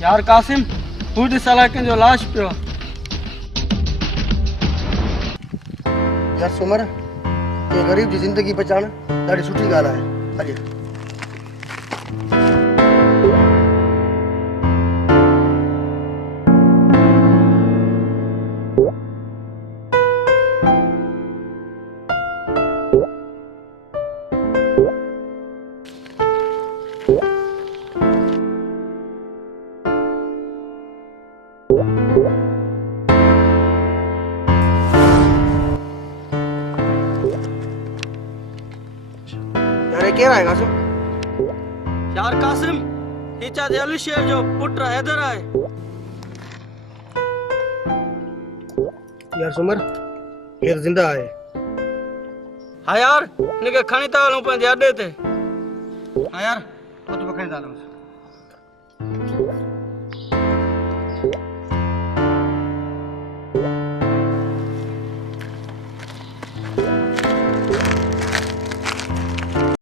यार कासिम तू ॾिस अलाए कंहिंजो लाश पियो यार सुमर ये गरीब जी जिंदगी बचाण ॾाढी सुठी ॻाल्हि आहे। अॼु यार ये केरु आहे कासिम? यार कासिम हीचा अली शेर जो पुट हैदर आहे। यार सुमर हीअर ज़िंदा आहे। हाँ यार हिनखे खणी था हलूं पंहिंजे अॾे ते। हाँ यार, तो खणी था हलूं।